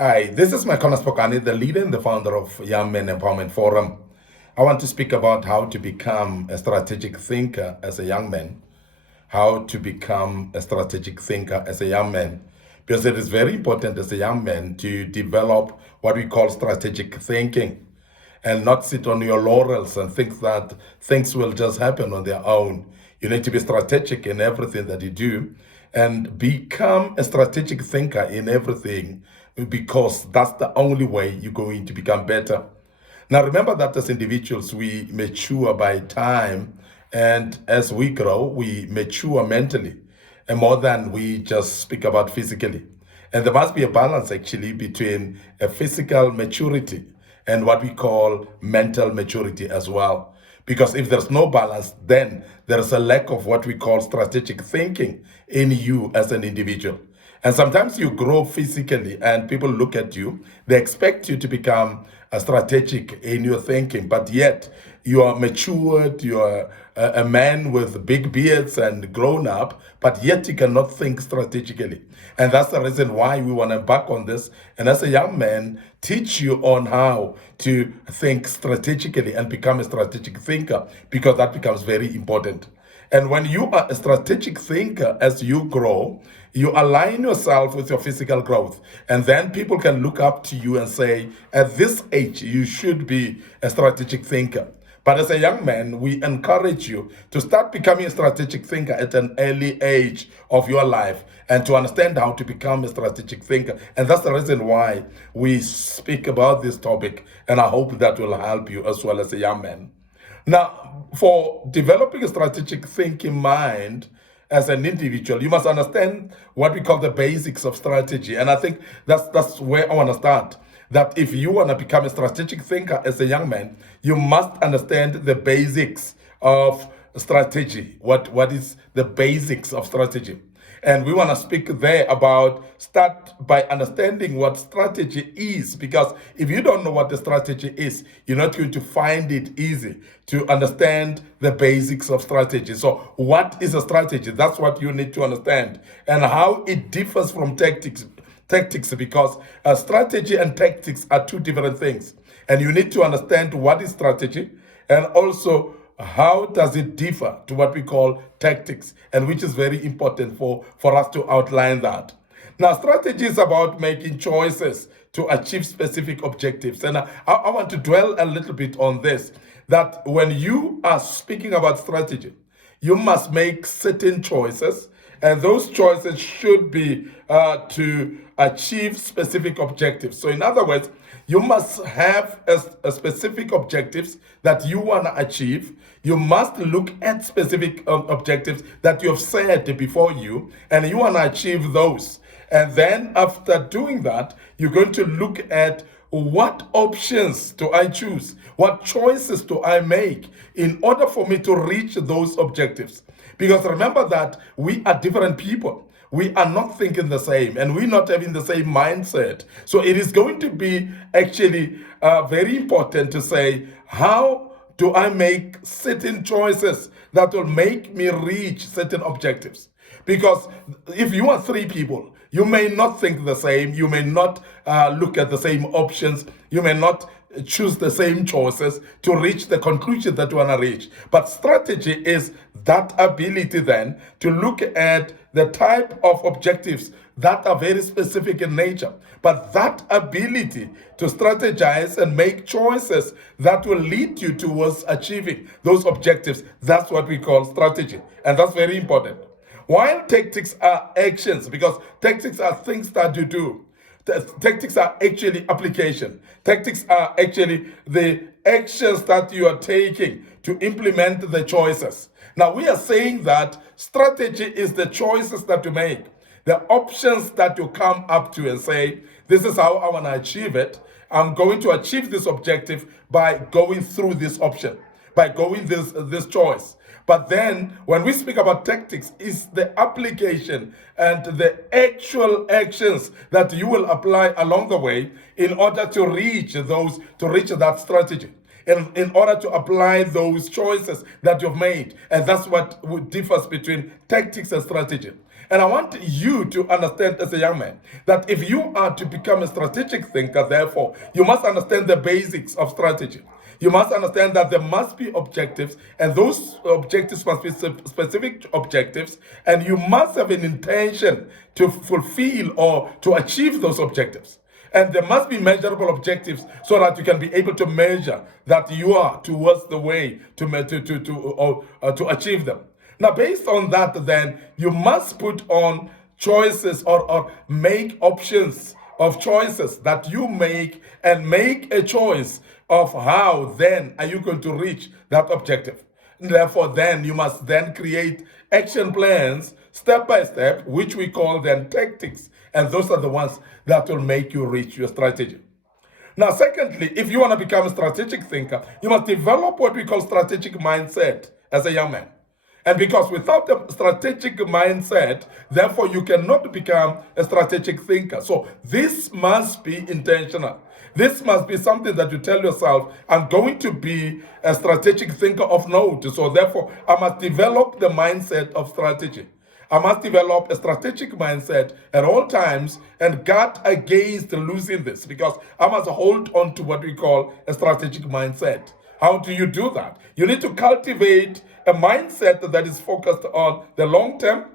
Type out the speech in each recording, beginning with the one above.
Hi, this is Micornus Phokane, the leader and the founder of Young Men Empowerment Forum. I want to speak about how to become a strategic thinker as a young man, how to become a strategic thinker as a young man, because it is very important as a young man to develop what we call strategic thinking and not sit on your laurels and think that things will just happen on their own. You need to be strategic in everything that you do and become a strategic thinker in everything because that's the only way you're going to become better. Now, remember that as individuals, we mature by time, and as we grow, we mature mentally, and more than we just speak about physically. And there must be a balance actually between a physical maturity and what we call mental maturity as well. Because if there's no balance, then there's a lack of what we call strategic thinking in you as an individual. And sometimes you grow physically and people look at you, they expect you to become a strategic in your thinking, but yet you are matured, you are a man with big beards and grown up, but yet you cannot think strategically. And that's the reason why we want to embark on this. And as a young man, teach you on how to think strategically and become a strategic thinker, because that becomes very important. And when you are a strategic thinker, as you grow, you align yourself with your physical growth. And then people can look up to you and say, at this age, you should be a strategic thinker. But as a young man, we encourage you to start becoming a strategic thinker at an early age of your life and to understand how to become a strategic thinker. And that's the reason why we speak about this topic. And I hope that will help you as well as a young man. Now, for developing a strategic thinking mind as an individual, you must understand what we call the basics of strategy. And I think that's where I want to start. That if you want to become a strategic thinker as a young man, you must understand the basics of strategy. What is the basics of strategy? And we want to speak there about start by understanding what strategy is, because if you don't know what the strategy is, you're not going to find it easy to understand the basics of strategy. So what is a strategy? That's what you need to understand, and how it differs from tactics, because strategy and tactics are two different things, and you need to understand what is strategy and also how does it differ to what we call tactics, and which is very important for us to outline that. Now, strategy is about making choices to achieve specific objectives. And I want to dwell a little bit on this, that when you are speaking about strategy, you must make certain choices, and those choices should be to achieve specific objectives. So in other words, you must have a specific objectives that you want to achieve. You must look at specific objectives that you have set before you, and you want to achieve those. And then after doing that, you're going to look at what options do I choose? What choices do I make in order for me to reach those objectives? Because remember that we are different people. We are not thinking the same, and we're not having the same mindset. So it is going to be actually very important to say, how do I make certain choices that will make me reach certain objectives? Because if you are three people, you may not think the same, you may not look at the same options, you may not choose the same choices to reach the conclusion that you want to reach. But strategy is that ability then to look at the type of objectives that are very specific in nature, but that ability to strategize and make choices that will lead you towards achieving those objectives, that's what we call strategy. And that's very important. While tactics are actions, because tactics are things that you do. Tactics are actually application. Tactics are actually the actions that you are taking to implement the choices. Now, we are saying that strategy is the choices that you make, the options that you come up to and say, this is how I want to achieve it. I'm going to achieve this objective by going through this option, by going this choice. But then when we speak about tactics, it's the application and the actual actions that you will apply along the way in order to reach that strategy. In order to apply those choices that you've made. And that's what differs between tactics and strategy. And I want you to understand as a young man that if you are to become a strategic thinker, therefore, you must understand the basics of strategy. You must understand that there must be objectives, and those objectives must be specific objectives, and you must have an intention to fulfill or to achieve those objectives. And there must be measurable objectives so that you can be able to measure that you are towards the way to achieve them. Now, based on that, then you must put on choices or make options of choices that you make, and make a choice of how then are you going to reach that objective. Therefore, then you must then create action plans step by step, which we call then tactics. And those are the ones that will make you reach your strategy. Now, secondly, if you want to become a strategic thinker, you must develop what we call strategic mindset as a young man. And because without a strategic mindset, therefore you cannot become a strategic thinker. So this must be intentional. This must be something that you tell yourself, I'm going to be a strategic thinker of note. So therefore, I must develop the mindset of strategy. I must develop a strategic mindset at all times and guard against losing this, because I must hold on to what we call a strategic mindset. How do you do that? You need to cultivate a mindset that is focused on the long term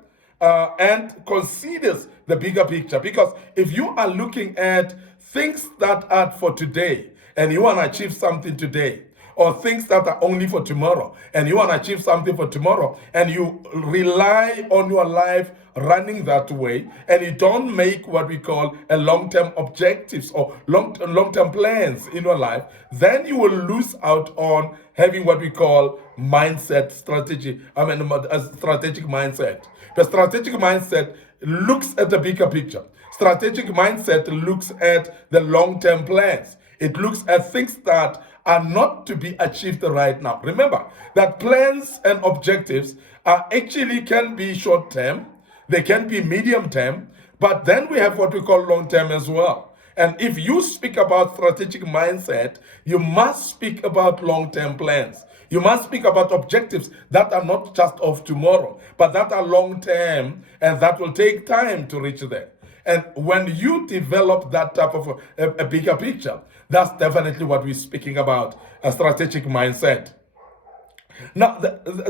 and considers the bigger picture. Because if you are looking at things that are for today and you want to achieve something today, or things that are only for tomorrow, and you want to achieve something for tomorrow, and you rely on your life running that way, and you don't make what we call a long-term objectives or long-term plans in your life, then you will lose out on having what we call mindset strategy. A strategic mindset. The strategic mindset looks at the bigger picture. Strategic mindset looks at the long-term plans. It looks at things that are not to be achieved right now. Remember that plans and objectives are actually can be short term, they can be medium term, but then we have what we call long term as well. And if you speak about strategic mindset, you must speak about long term plans. You must speak about objectives that are not just of tomorrow, but that are long term and that will take time to reach there. And when you develop that type of a bigger picture, that's definitely what we're speaking about, a strategic mindset. Now,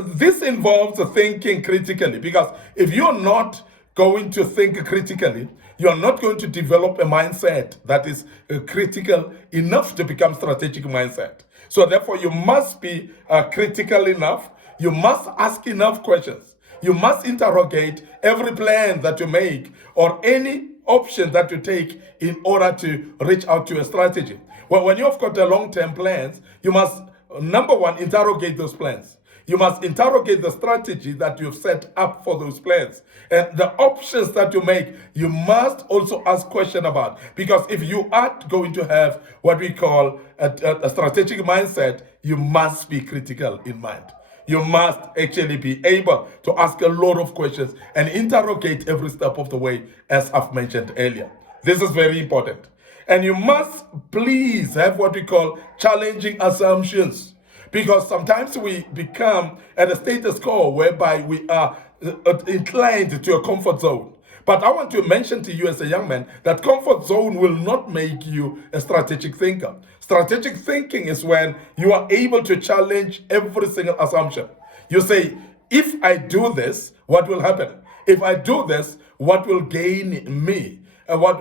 this involves thinking critically, because if you're not going to think critically, you're not going to develop a mindset that is critical enough to become strategic mindset. So therefore, you must be critical enough. You must ask enough questions. You must interrogate every plan that you make or any option that you take in order to reach out to a strategy. Well, when you've got the long-term plans, you must, number one, interrogate those plans. You must interrogate the strategy that you've set up for those plans. And the options that you make, you must also ask questions about. Because if you are going to have what we call a strategic mindset, you must be critical in mind. You must actually be able to ask a lot of questions and interrogate every step of the way, as I've mentioned earlier. This is very important. And you must please have what we call challenging assumptions, because sometimes we become at a status quo whereby we are inclined to a comfort zone. But I want to mention to you as a young man that comfort zone will not make you a strategic thinker. Strategic thinking is when you are able to challenge every single assumption. You say, if I do this, what will happen? If I do this, what will gain me? What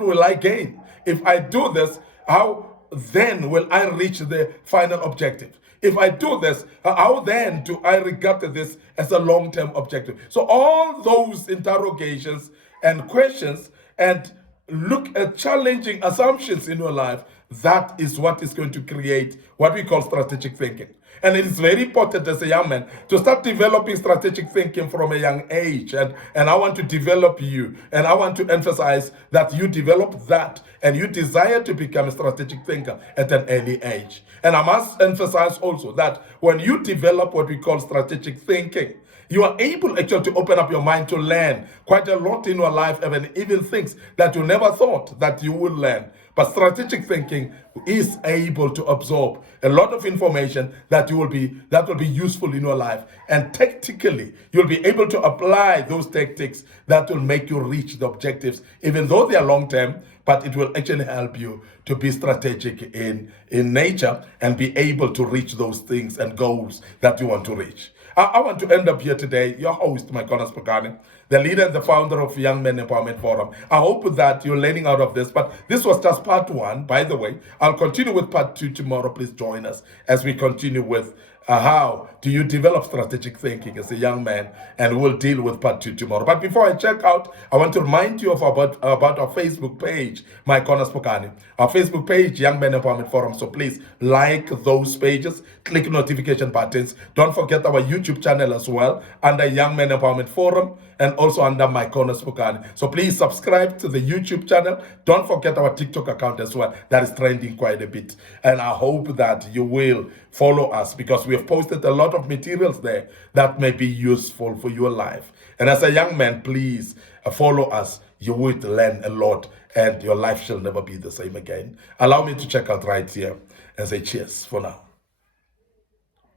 will I gain? If I do this, how then will I reach the final objective? If I do this, how then do I regard this as a long-term objective? So all those interrogations and questions and look at challenging assumptions in your life, that is what is going to create what we call strategic thinking. And it is very important as a young man to start developing strategic thinking from a young age. And I want to develop you. And I want to emphasize that you develop that and you desire to become a strategic thinker at an early age. And I must emphasize also that when you develop what we call strategic thinking, You are able actually to open up your mind to learn quite a lot in your life, even things that you never thought that you would learn. But strategic thinking is able to absorb a lot of information that will be useful in your life. And tactically, you'll be able to apply those tactics that will make you reach the objectives, even though they are long term, but it will actually help you to be strategic in nature and be able to reach those things and goals that you want to reach. I want to end up here today, your host, Micornus, Phokane, the leader and the founder of Young Men Empowerment Forum. I hope that you're learning out of this, but this was just part one, by the way. I'll continue with part two tomorrow. Please join us as we continue with how do you develop strategic thinking as a young man, and we'll deal with part two tomorrow. But before I check out, I want to remind you about our Facebook page, Micornus Phokane, our Facebook page, Young Men Empowerment Forum. So please like those pages, click notification buttons. Don't forget our YouTube channel as well, under Young Men Empowerment Forum, and also under Micornus Phokane. So please subscribe to the YouTube channel. Don't forget our TikTok account as well. That is trending quite a bit. And I hope that you will follow us, because we have posted a lot of materials there that may be useful for your life. And as a young man, please follow us. You would learn a lot, and your life shall never be the same again. Allow me to check out right here and say cheers for now.